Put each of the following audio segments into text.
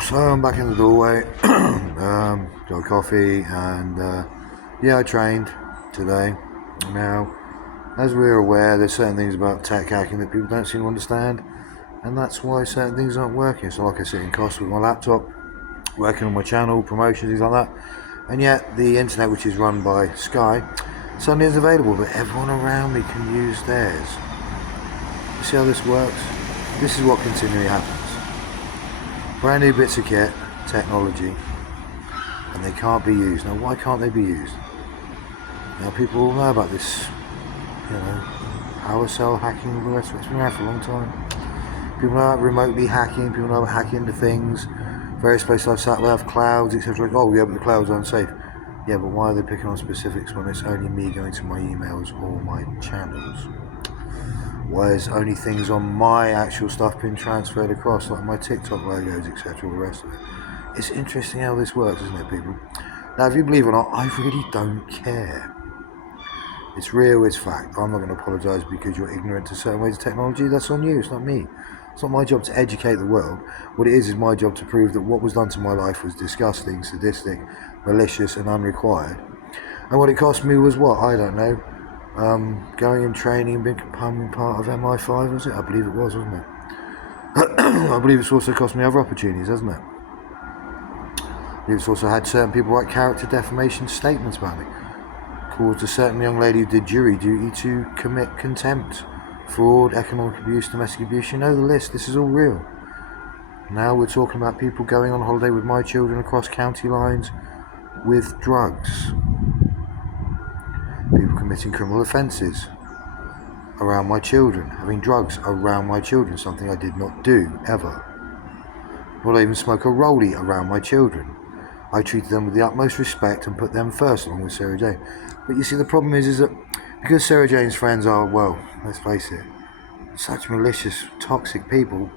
So I'm back in the doorway, got a coffee, and yeah, I trained today. Now, as we're aware, there's certain things about tech hacking that people don't seem to understand, and that's why certain things aren't working. So, like I sit in cost with my laptop, working on my channel, promotions, things like that, and yet the internet, which is run by Sky, suddenly is available, but everyone around me can use theirs. You see how this works? This is what continually happens. Brand new bits of kit, technology, and they can't be used. Now, why can't they be used? Now, people all know about this, power cell hacking and all the rest of it. It's been around for a long time. People know about remotely hacking, people know about hacking into things. Various places I've sat will have clouds, etc. Oh, yeah, but the clouds are unsafe. Yeah, but why are they picking on specifics when it's only me going to my emails or my channels? Why is only things on my actual stuff being transferred across, like my TikTok logos, etc., all the rest of it? It's interesting how this works, isn't it, people? Now, if you believe it or not, I really don't care. It's real, it's fact. I'm not going to apologise because you're ignorant to certain ways of technology. That's on you, it's not me. It's not my job to educate the world. What it is my job to prove that what was done to my life was disgusting, sadistic, malicious and unrequired. And what it cost me was what? I don't know. Going in training and becoming part of MI5, was it? I believe it was, wasn't it? I believe it's also cost me other opportunities, hasn't it? I believe it's also had certain people write character defamation statements about me. Caused a certain young lady who did jury duty to commit contempt, fraud, economic abuse, domestic abuse. You know the list, this is all real. Now we're talking about people going on holiday with my children across county lines with drugs. People committing criminal offences around my children, having drugs around my children, something I did not do, ever. Not even smoke a rollie around my children. I treated them with the utmost respect and put them first, along with Sarah Jane. But you see, the problem is that because Sarah Jane's friends are, well, let's face it, such malicious, toxic people,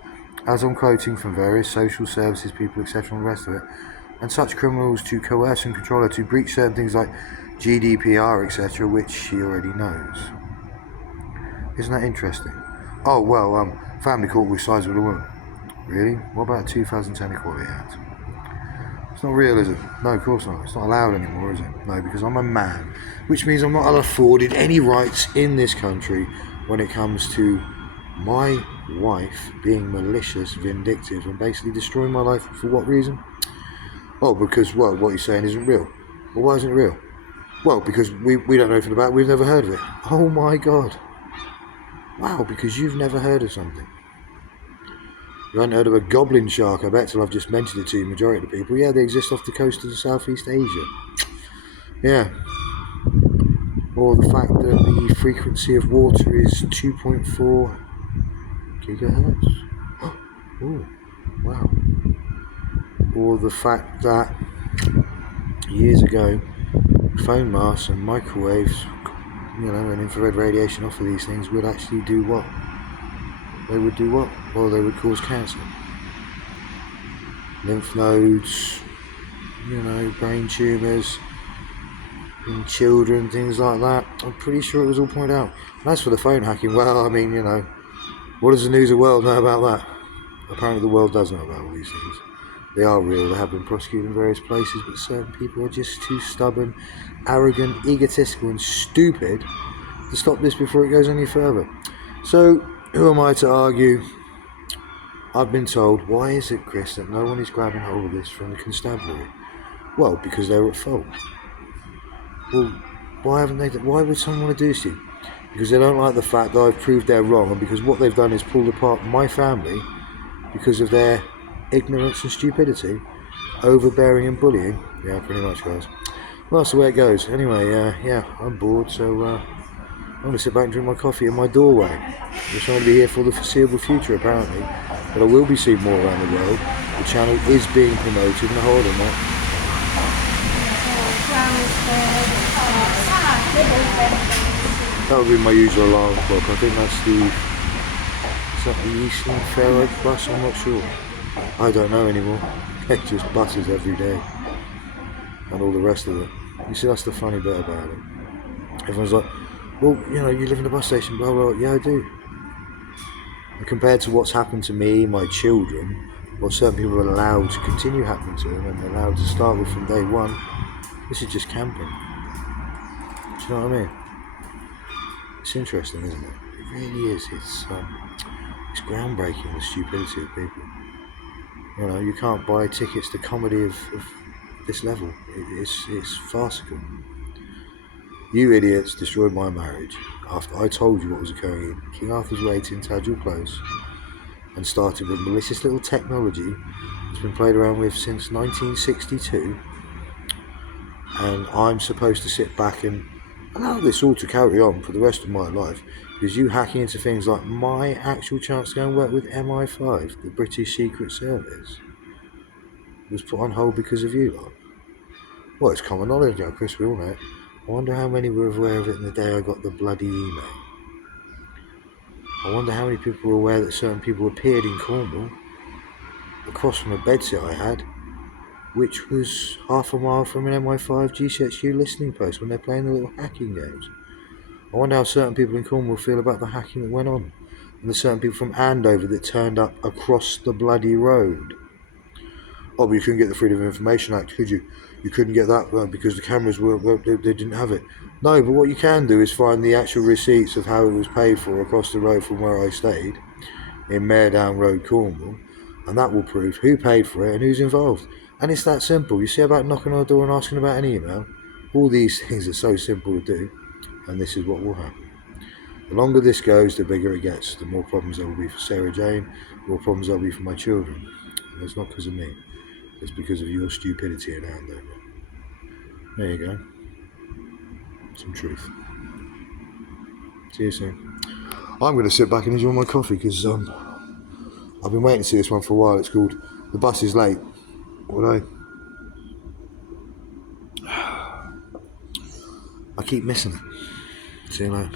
as I'm quoting from various social services people, etc., and the rest of it, and such criminals to coerce and control her to breach certain things like GDPR, etc., which she already knows. Isn't that interesting? Oh, well, family court with sides with a woman. Really? What about 2010 Equality Act? It's not real, is it? No, of course not. It's not allowed anymore, is it? No, because I'm a man, which means I'm not afforded any rights in this country when it comes to my wife being malicious, vindictive, and basically destroying my life. For what reason? Oh, because, well, what you're saying isn't real. Well, why isn't it real? Well, because we don't know anything about it, we've never heard of it. Oh my God. Wow, because you've never heard of something. You haven't heard of a goblin shark, I bet, till I've just mentioned it to you, majority of the people. Yeah, they exist off the coast of Southeast Asia. Yeah. Or the fact that the frequency of water is 2.4 gigahertz. Oh, wow. Or the fact that years ago, phone masts and microwaves, and infrared radiation off of these things would actually do what? They would do what? Well, they would cause cancer. Lymph nodes, brain tumours in children, things like that. I'm pretty sure it was all pointed out. And as for the phone hacking, well, I mean, what does the news of the world know about that? Apparently the world does know about all these things. They are real, they have been prosecuted in various places, but certain people are just too stubborn, arrogant, egotistical and stupid to stop this before it goes any further. So, who am I to argue? I've been told, why is it, Chris, that no one is grabbing hold of this from the constabulary? Well, because they were at fault. Well, why would someone want to do this to you? Because they don't like the fact that I've proved they're wrong, and because what they've done is pulled apart my family because of their ignorance and stupidity, overbearing and bullying. Yeah, pretty much, guys. Well, that's the way it goes. Anyway, I'm bored, so I'm going to sit back and drink my coffee in my doorway. I'm trying to be here for the foreseeable future, apparently. But I will be seen more around the world. The channel is being promoted, and hold on that. That would be my usual alarm clock. I think that's the Eastern Fair bus, I'm not sure. I don't know anymore. It's just buses every day. And all the rest of it. You see, that's the funny bit about it. Everyone's like, well, you live in a bus station, blah, blah, blah. Yeah, I do. And compared to what's happened to me, my children, what certain people are allowed to continue happening to them and allowed to start with from day one. This is just camping. Do you know what I mean? It's interesting, isn't it? It really is. It's groundbreaking, the stupidity of people. You know, you can't buy tickets to comedy of this level. It's farcical. You idiots destroyed my marriage after I told you what was occurring in King Arthur's Raid in Tadgel Close and started with malicious little technology that's been played around with since 1962, and I'm supposed to sit back and allow this all to carry on for the rest of my life because you hacking into things like my actual chance to go and work with MI5, the British Secret Service, was put on hold because of you lot. Well, it's common knowledge now, Chris, we all know it. I wonder how many were aware of it in the day I got the bloody email. I wonder how many people were aware that certain people appeared in Cornwall across from a bedsit I had, which was half a mile from an MI5 GCHQ listening post when they're playing the little hacking games. I wonder how certain people in Cornwall feel about the hacking that went on, and the certain people from Andover that turned up across the bloody road. Oh, but you couldn't get the Freedom of Information Act, could you? You couldn't get that because the cameras they didn't have it. No, but what you can do is find the actual receipts of how it was paid for across the road from where I stayed, in Maredown Road, Cornwall, and that will prove who paid for it and who's involved. And it's that simple. You see about knocking on the door and asking about an email? All these things are so simple to do, and this is what will happen. The longer this goes, the bigger it gets. The more problems there will be for Sarah Jane, the more problems there will be for my children. And it's not because of me. It's because of your stupidity and Andover. There you go. Some truth. See you soon. I'm going to sit back and enjoy my coffee because I've been waiting to see this one for a while. It's called The Bus Is Late. Although I keep missing it. See you later.